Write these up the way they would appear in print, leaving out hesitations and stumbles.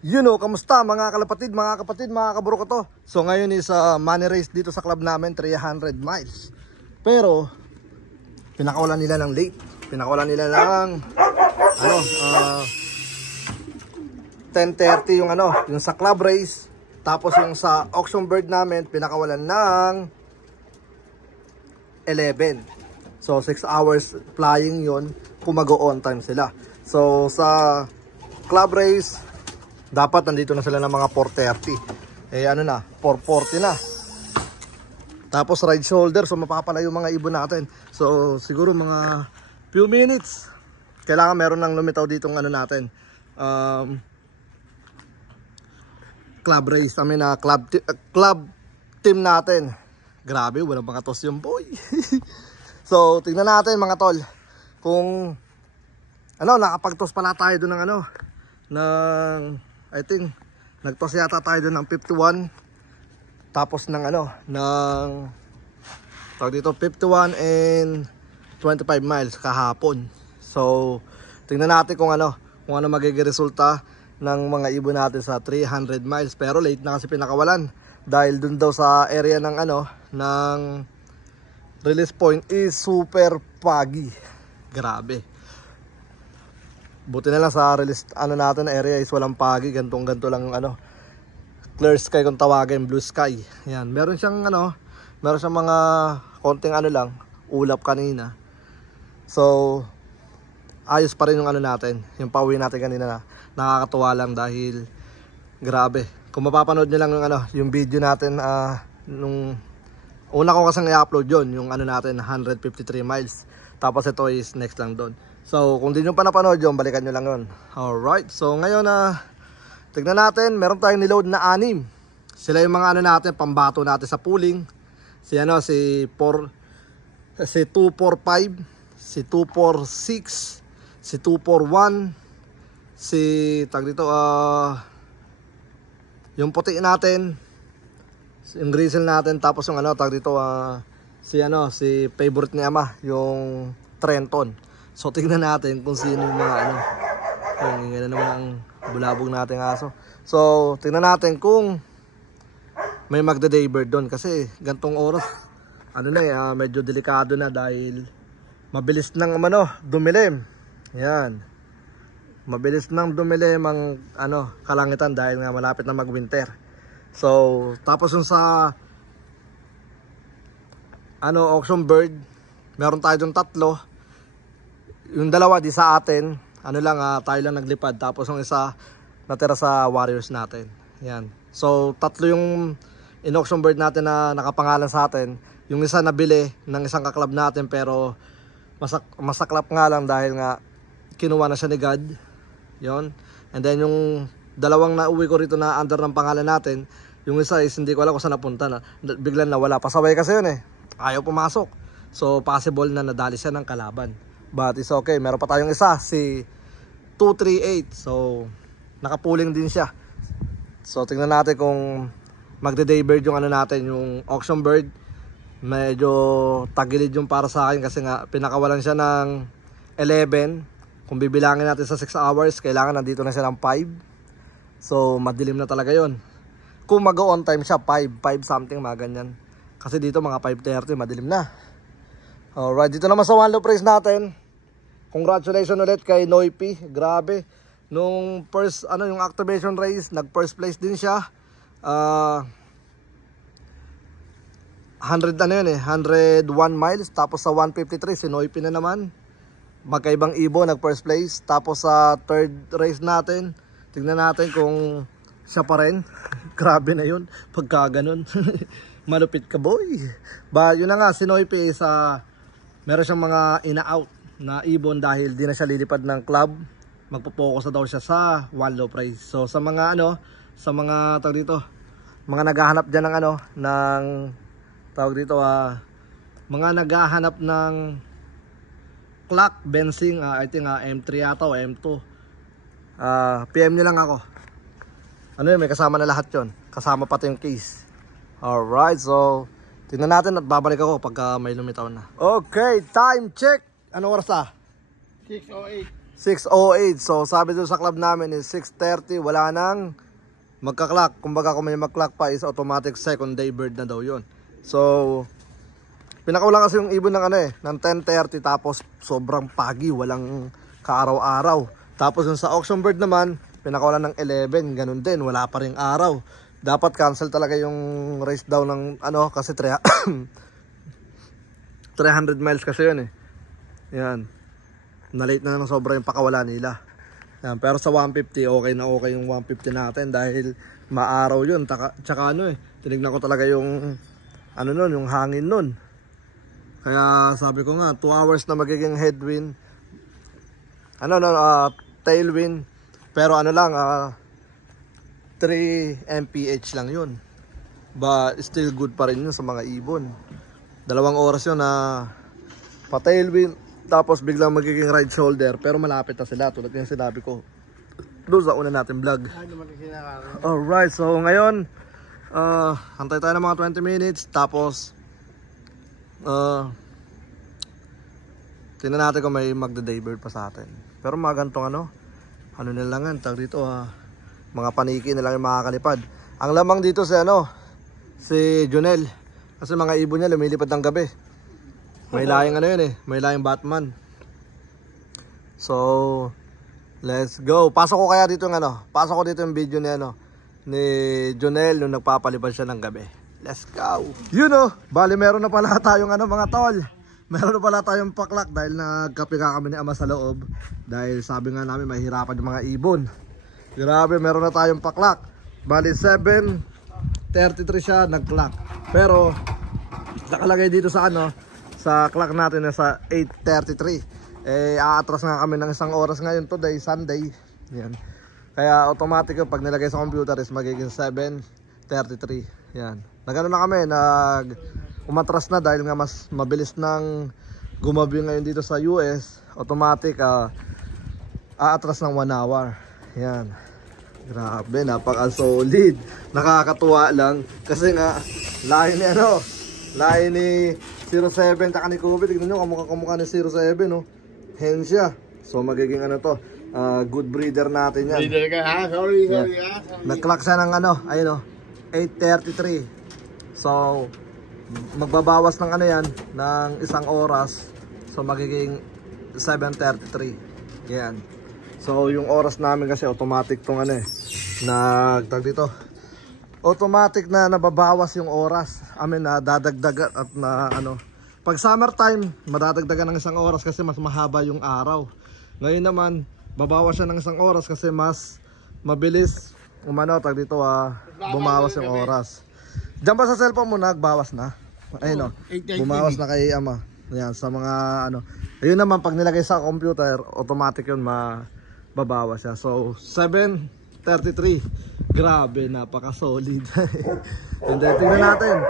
Kamusta mga kalapatid, mga kapatid, mga kaburo ko to. So ngayon is money race dito sa club namin, 300 miles. Pero pinakawalan nila ng late. Pinakawalan nila ng 10:30 yung sa club race. Tapos yung sa auction bird namin, pinakawalan ng 11. So 6 hours flying yun kung mag-on time sila. So sa club race, dapat nandito na sila ng mga 4:30. 4:40 na. Tapos ride shoulder, so mapapalayo yung mga ibon natin. So siguro mga few minutes. Kailangan meron ng lumitaw ditong natin. Club race, club team natin. Grabe, walang mga tos yung boy. So tingnan natin mga tol kung nakapagtos pala tayo doon ng I think nagtos yata tayo doon ng 51. Tapos ng 51 and 25 miles kahapon. So tingnan natin kung ano magiging resulta ng mga ibon natin sa 300 miles. Pero late na kasi pinakawalan dahil doon daw sa area ng ng release point is super foggy. Grabe. Buti na lang sa release natin na area is walang pagi, ganto lang clear sky kung tawagin, blue sky. Yan, meron siyang mga konting lang ulap kanina. So ayos pa rin yung natin, yung pauwi natin kanina. Nakakatuwa lang dahil grabe. Kung mapapanood niyo lang yung video natin nung una ko kasang i-upload yon, yung natin 153 miles. Tapos ito is next lang doon. So kung di nyo pa napanood yun, balikan nyo lang yun. Alright, so ngayon tignan natin, meron tayong niload na 6. Sila yung mga natin, pambato natin sa pooling. Si 245, si 246, si 241, si yung puti natin, yung grizzle natin, tapos yung si favorite ni Ama, yung Trenton. So tingnan natin kung sino yung mga yung naman ang bulabog nating aso. So tingnan natin kung may magda-day bird doon kasi gantong oras medyo delikado na dahil mabilis nang dumilim. Yan. Mabilis nang dumilim ang kalangitan dahil nga malapit na mag-winter. So tapos yung sa auction bird, meron tayo doon 3. Yung dalawa di sa atin, tayo lang naglipad. Tapos yung isa natira sa warriors natin. Yan. So 3 yung in-auction bird natin na nakapangalan sa atin. Yung isa nabili ng isang kaklab natin pero masaklap nga lang dahil nga kinuha na siya ni God. Yon. And then yung dalawang nauwi ko rito na under ng pangalan natin, yung isa is hindi ko alam kung saan napunta na. Biglang nawala. Pasaway kasi yun Ayaw pumasok. So possible na nadali siya ng kalaban. But it's okay, meron pa tayong isa, si 238. So nakapuling din siya. So tingnan natin kung magde-day bird yung natin, yung auction bird. Medyo tagilid yung para sa akin kasi nga pinakawalan siya ng 11. Kung bibilangin natin sa 6 hours, kailangan nandito na siya ng 5. So madilim na talaga yon. Kung mag-on time siya, 5 something, mga ganyan. Kasi dito mga 5:30, madilim na. Alright, dito naman sa one low price natin. Congratulations ulit kay Noipy. Grabe. Nung first yung activation race, nag first place din siya. 101 miles. Tapos sa 153 si Noipy na naman. Magkaibang ibo, nag first place. Tapos sa third race natin, tignan natin kung siya pa rin. Grabe na yun pagka ganun. Malupit ka boy. Yun na nga, si Noipy is meron siyang mga ina-out na ibon dahil di na siya lilipad ng club. Magpo-focus na daw siya sa one low price. So sa mga sa mga tawag dito, mga naghahanap diyan ng ng tawag dito mga naghahanap ng clock bensing, I think M3 yata o M2. PM niyo lang ako. May kasama na lahat 'yon. Kasama pati yung case. Alright, so tingnan natin at babalik ako pagka may lumitaw na. Okay, time check. Anong oras na? 6:08. 6:08. So sabi doon sa club namin is 6:30, wala nang magka-clock. Kumbaga kung may mag-clock pa is automatic second day bird na daw yun. So pinakaulan kasi yung ibon ng ng 10:30, tapos sobrang pagi, walang kaaraw-araw. Tapos yung sa auction bird naman, pinakaulan ng 11, ganun din, wala pa ring araw. Dapat cancel talaga yung race daw ng kasi 300 miles kasi yun Yan. Na-late na ng sobra yung pakawala nila. Yan. Pero sa 150, okay na okay yung 150 natin dahil maaraw yun. Tsaka tinignan ko talaga yung nun, yung hangin nun. Kaya sabi ko nga, 2 hours na magiging headwind. Tailwind. Pero lang, 3 mph lang yun. But still good pa rin yun sa mga ibon. 2 oras yun na pa-tailwind. Tapos biglang magiging right shoulder. Pero malapit na sila, tulad yung sinabi ko doon sa una natin vlog. Alright, so ngayon hantay tayo ng mga 20 minutes. Tapos tingnan natin kung may magda-day bird pa sa atin. Pero mga gantong nilangan tag dito mga paniki na lang yung makakalipad. Ang lamang dito si Jonel. Kasi mga ibon niya lumilipad ng gabi. May layang may layang Batman. So let's go. Pasok ko kaya dito pasok ko dito yung video ni Jonel nung nagpapalipad siya ng gabi. Let's go. Bali meron na pala tayong mga tol. Meron na pala tayong paklak dahil nagkape kami ni Ama sa loob. Dahil sabi nga namin mahirapan yung mga ibon. Grabe, meron na tayong paklak. Bali 7:33 siya nag-clock. Pero nakalagay dito sa sa clock natin na sa 8:33. Aatras nga kami ng 1 oras ngayon today, Sunday. Yan. Kaya automatic pag nilagay sa computer is magiging 7:33. Yan. Nagano na kami, umatras na dahil nga mas mabilis nang gumabi ngayon dito sa US. Automatic aatras ng 1 hour. Yan. Grabe, napaka-solid. Nakakatuwa lang kasi nga lahi ni 07 tsaka ni Kobe. Tignan nyo, kamukha ni 07 hen siya. So magiging good breeder natin yan. Breeder ka ha? Sorry Nag-clock siya ng 8:33. So magbabawas ng yan ng 1 oras. So magiging 7:33. Yan. So yung oras namin kasi automatic tong nagtag dito. Automatic na nababawas yung oras. Dadagdag at pag summertime, madadagdagan ng 1 oras kasi mas mahaba yung araw. Ngayon naman, babawas siya ng 1 oras kasi mas mabilis bumawas yung oras. Diyan ba sa cellphone mo nagbawas na? Ayun bumawas na kay Ama. Yan, sa mga ayun naman pag nilagay sa computer, automatic yun mababawas siya. So 7:33. Grabe, napaka-solid. And then tingnan natin.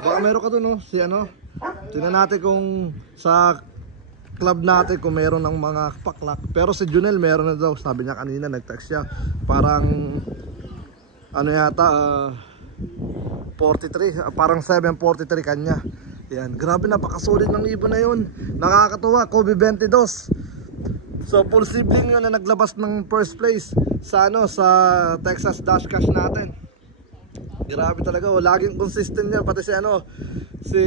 Baka meron ka doon tingnan natin kung sa club natin kung meron ng mga paklak. Pero si Junel meron na daw. Sabi niya kanina, nag-text siya. Parang 43, parang 7:43 kanya. Yan, grabe, napaka-solid ng ibon na yun. Nakakatuwa, Kobe 22. So full sibling yun na naglabas ng first place sa sa Texas Dash Cash natin. Grabe talaga, laging consistent niya pati si si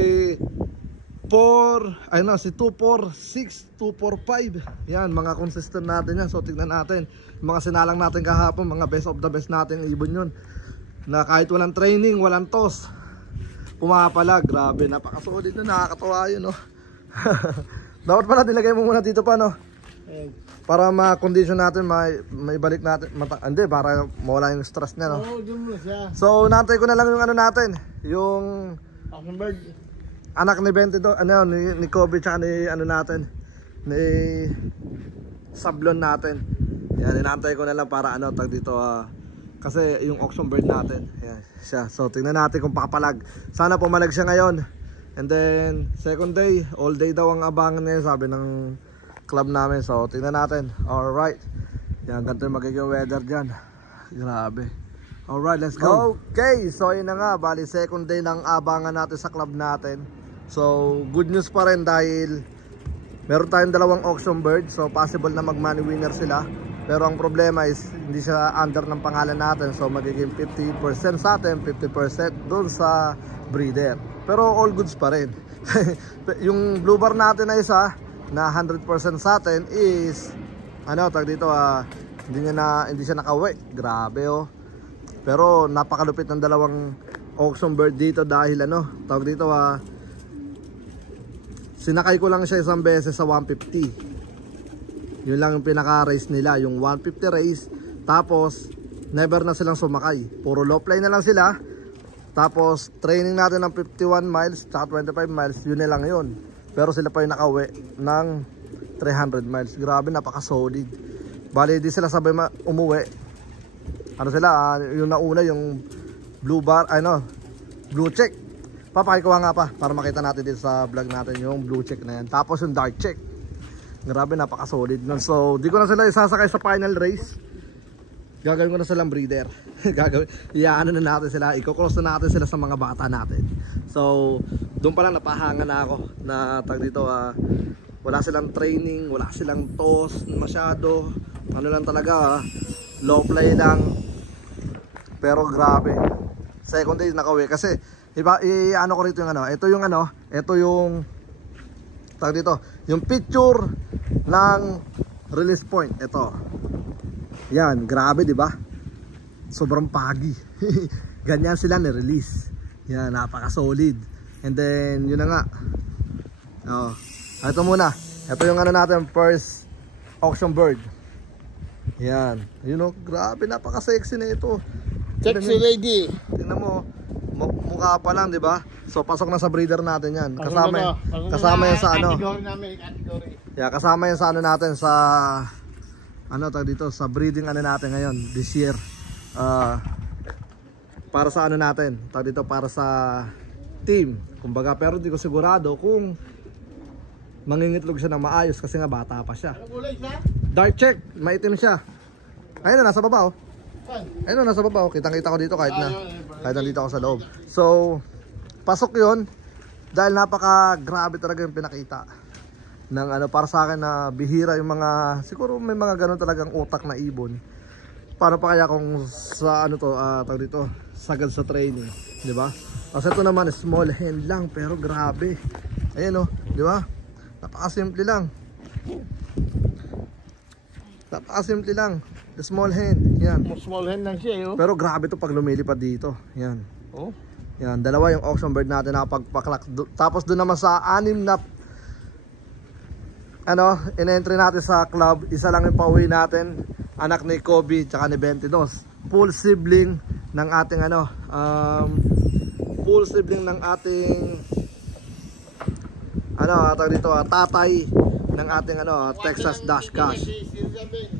246, 245. Yan, mga consistent natin yan. So tignan natin, mga sinalang natin kahapon, mga best of the best natin ibon yun. Na kahit walang training, walang toss, pumapala. Grabe, napaka-solid na, nakakatuwa yun Dapat pala nilagay mo muna dito pa para ma-condition natin, may balik natin, hindi, para mawala yung stress niya So nantay ko na lang yung natin, yung anak ni 22, ni Kobe tsaka ni natin, ni Sablon natin. Yan, inantay ko na lang para tag dito kasi yung auction bird natin, yan siya. So tingnan natin kung pakapalag. Sana pumalag siya ngayon. And then second day, all day daw ang abangan niya, sabi ng club namin. So tingnan natin. Alright, yan, ganito yung magiging weather dyan. Grabe. Alright, let's go. Okay, so yun na nga, bali second day ng abangan natin sa club natin. So good news pa rin dahil Meron tayong dalawang auction bird, so possible na mag money winner sila. Pero ang problema is hindi siya under ng pangalan natin, so magiging 50% sa atin, 50% doon sa breeder. Pero all goods pa rin. Yung blue bar natin na isa na 100% sa atin is ano tag dito, hindi siya nakauwi. Grabe oh. Pero napakalupit ng dalawang auction bird dito dahil ano tawag dito, sinakay ko lang siya isang beses sa 150. Yun lang yung pinaka race nila, yung 150 race. Tapos never na silang sumakay, puro low fly na lang sila. Tapos training natin ng 51 miles tsaka 25 miles, yun na lang yun. Pero sila pa yung nakauwi ng 300 miles. Grabe, napaka solid. Bali di sila sabay umuwi. Ano sila, yung nauna yung blue bar, blue check. Papakikuha nga pa para makita natin dito sa vlog natin yung blue check na yan. Tapos yung dark check. Grabe, napaka solid nun. So di ko na sila isasakay sa final race. Gagawin ko na silang breeder. Iyaano na natin sila, i-cross na natin sila sa mga bata natin. So doon pa lang napahanga na ako na tag dito, wala silang training, wala silang toss masyado. Ano lang talaga, low play lang. Pero grabe, second day nakauwi. Kasi ano ko rito yung ito yung tag dito, yung picture ng release point. Ito yan, grabe di ba? Sobrang pagi. Ganyan sila ni-release. Yan, napaka solid. And then yun na nga, ito muna, ito yung natin, first auction bird. Yan, grabe, napaka sexy na ito. Sexy lady. Tingnan mo, mukha pa lang, di ba? So pasok na sa breeder natin yan. Kasama yan sa category namin, category. Yeah, kasama yan sa natin sa tag dito, sa breeding natin ngayon this year. Para sa natin, tag dito, para sa team. Kumbaga, pero hindi ko sigurado kung mangingitlog siya ng maayos kasi nga bata pa siya. Ano kulay siya? Dark check, maitim siya. Ayun na, nasa baba oh. Ayun na, nasa baba oh. Kitang-kita ko dito kahit nandito ako sa loob. So, pasok yun. Dahil napaka grabe talaga yung pinakita ng para sa akin na bihira yung mga, siguro may mga ganun talagang utak na ibon. Paano pa kaya kung sa tawag dito, sagad sa training, di ba? Kasi ito naman small hen lang pero grabe. Ayun oh, di ba? Napaka-simple lang. Napaka-simple lang. The small hen, yan. Small hen lang siya, oh. Pero grabe to pag lumilipad dito. Yan. Oh. Yan, dalawa yung auction bird natin na pagpaklak. Tapos doon naman sa 6 na in-entry natin sa club, isa lang yung pauwi natin. Anak ni Kobe tsaka ni 22. Full sibling ng ating full sibling ng ating tawag dito, tatay ng ating Texas Dash Cash.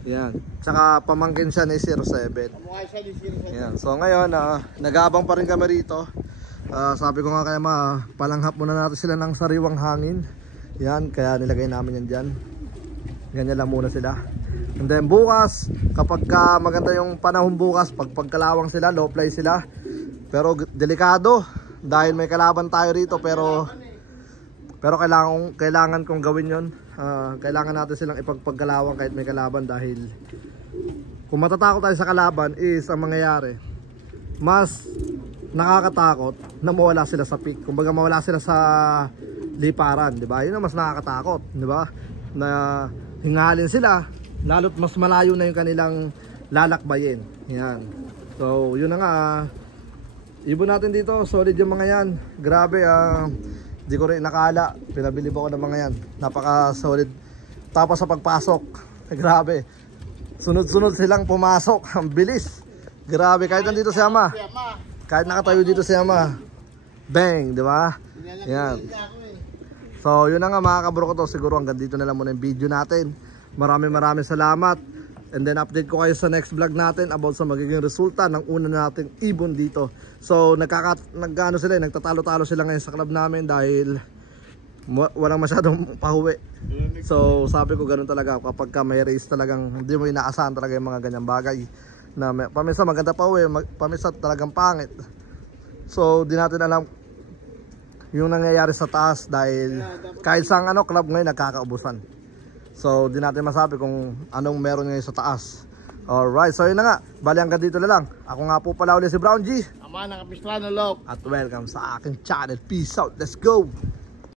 Yan. Tsaka pamangkin siya ni 07. Yan. So ngayon, nag-aabang pa rin kami rito. Sabi ko nga kaya palanghap muna natin sila ng sariwang hangin. Yan, kaya nilagay namin yan dyan. Ganyan lang muna sila. And then bukas, kapag maganda yung panahon bukas, pagkalawang sila, low fly sila. Pero delikado dahil may kalaban tayo rito, pero kailangan kong gawin yon. Kailangan natin silang ipagpagkalawang kahit may kalaban, dahil kung matatakot tayo sa kalaban is ang mangyayari, mas nakakatakot na mawala sila sa peak. Kumbaga mawala sila sa liparan, di ba? Yun ang mas nakakatakot, di ba? Na hingalin sila, lalo't mas malayo na yung kanilang lalakbayin. Yan. So, yun na nga. Ibon natin dito, solid yung mga yan. Grabe, di ko rin nakala. Pinabili ko ng mga yan. Napaka solid. Tapos sa pagpasok, grabe. Sunod-sunod silang pumasok. Ang bilis. Grabe, kahit nandito si Ama. Kahit nakatayo dito si Ama. Bang, di ba? Yan. So, yun na nga mga kabro ko to. Siguro hanggang dito na lang muna yung video natin. Maraming salamat. And then update ko kayo sa next vlog natin about sa magiging resulta ng una nating ibon dito. So nagtatalo-talo sila ngayon sa club namin dahil walang masyadong pahuwi. So sabi ko ganun talaga, kapag may race talagang hindi mo inaasahan talaga yung mga ganyang bagay na paminsan maganda pahuwi, paminsan talagang pangit. So di natin alam yung nangyayari sa taas dahil kahit sa club ngayon nagkakaubusan. So di natin masabi kung anong meron ngayon sa taas. Alright, so yun na nga, bali hanggang dito na lang. Ako nga po pala ulit si Brown G. Ama ng Kapistrano Lop. At welcome sa aking channel. Peace out, let's go!